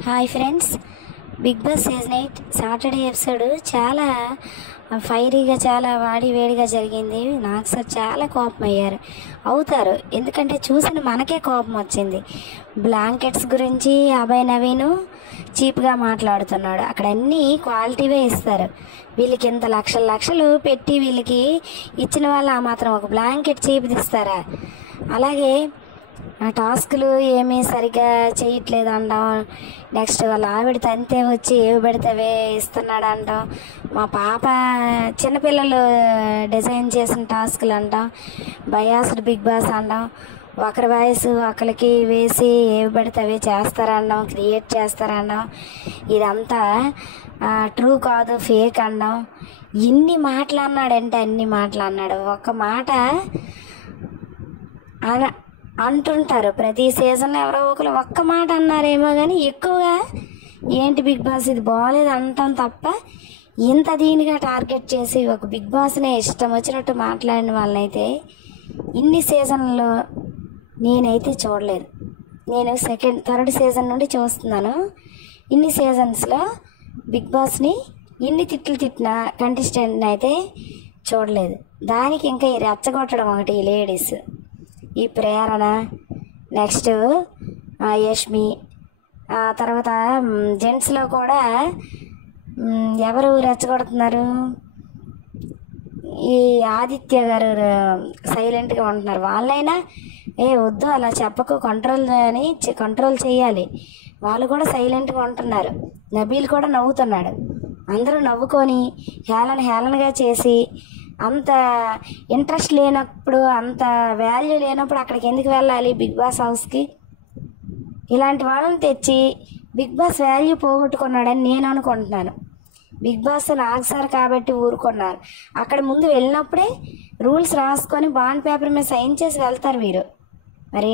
Hi friends, Bigg Boss season 8 Saturday episode చాలా ఫైరీగా, చాలా వేడిగా జరిగింది. నాకు సార్ చాలా కోపం అవుతారు. ఎందుకంటే చూసిన మనకే కోపం వచ్చింది. బ్లాంకెట్స్ గురించి అభయ్ నవీన్ చీప్గా మాట్లాడుతున్నాడు. అక్కడ అన్నీ క్వాలిటీవే ఇస్తారు. వీళ్ళకి ఇంత లక్షలు పెట్టి వీళ్ళకి ఇచ్చిన వాళ్ళు ఆ మాత్రం ఒక బ్లాంకెట్ చీప్ ఇస్తారా? అలాగే ఆ టాస్కులు ఏమీ సరిగ్గా చేయట్లేదు అంటాం. నెక్స్ట్ వాళ్ళ ఆవిడ తంతే వచ్చి ఏవి పెడితే ఇస్తున్నాడు అంటాం. మా పాప చిన్నపిల్లలు డిజైన్ చేసిన టాస్కులు అంటాం. బయాస్డ్ బిగ్ బాస్ అంటాం. ఒకరి వాయిస్ ఒకరికి వేసి ఏవి పెడితే అవి చేస్తారన్నాం, క్రియేట్ చేస్తారన్నాం. ఇదంతా ట్రూ కాదు, ఫేక్ అన్నాం. ఇన్ని మాటలు అన్నాడంటే అన్ని మాటలు అన్నాడు. ఒక మాట అంటుంటారు ప్రతి సీజన్లో ఎవరో ఒకరు ఒక్క మాట అన్నారేమో, కానీ ఎక్కువగా ఏంటి బిగ్ బాస్ ఇది బాగోలేదు అంటాం తప్ప ఇంత దీనిగా టార్గెట్ చేసి ఒక బిగ్ బాస్నే ఇష్టం వచ్చినట్టు మాట్లాడిన వాళ్ళనైతే ఇన్ని సీజన్లో నేనైతే చూడలేదు. నేను థర్డ్ సీజన్ నుండి చూస్తున్నాను. ఇన్ని సీజన్స్లో బిగ్ బాస్ని ఇన్ని తిట్టిన కంటెస్టెంట్ని అయితే చూడలేదు. దానికి ఇంకా ఈ రెచ్చగొట్టడం ఒకటి, ఈ లేడీస్, ఈ ప్రేరణ, నెక్స్ట్ యష్మి, తర్వాత జెంట్స్లో కూడా ఎవరు రెచ్చగొడుతున్నారు? ఈ ఆదిత్య గారు సైలెంట్గా ఉంటున్నారు. వాళ్ళైనా వద్దు అలా చెప్పకు, కంట్రోల్ చేయాలి. వాళ్ళు కూడా సైలెంట్గా ఉంటున్నారు. నబీల్ కూడా నవ్వుతున్నాడు. అందరూ నవ్వుకొని హేళనగా చేసి అంత ఇంట్రెస్ట్ లేనప్పుడు, అంత వాల్యూ లేనప్పుడు అక్కడికి ఎందుకు వెళ్ళాలి బిగ్ బాస్ హౌస్కి? ఇలాంటి వాళ్ళని తెచ్చి బిగ్ బాస్ వాల్యూ పోగొట్టుకున్నాడని నేను అనుకుంటున్నాను. బిగ్ బాస్ నాకు సార్ కాబట్టి ఊరుకున్నారు. అక్కడ ముందు వెళ్ళినప్పుడే రూల్స్ రాసుకొని బాండ్ పేపర్ మీద సైన్ చేసి వెళ్తారు వీరు. మరి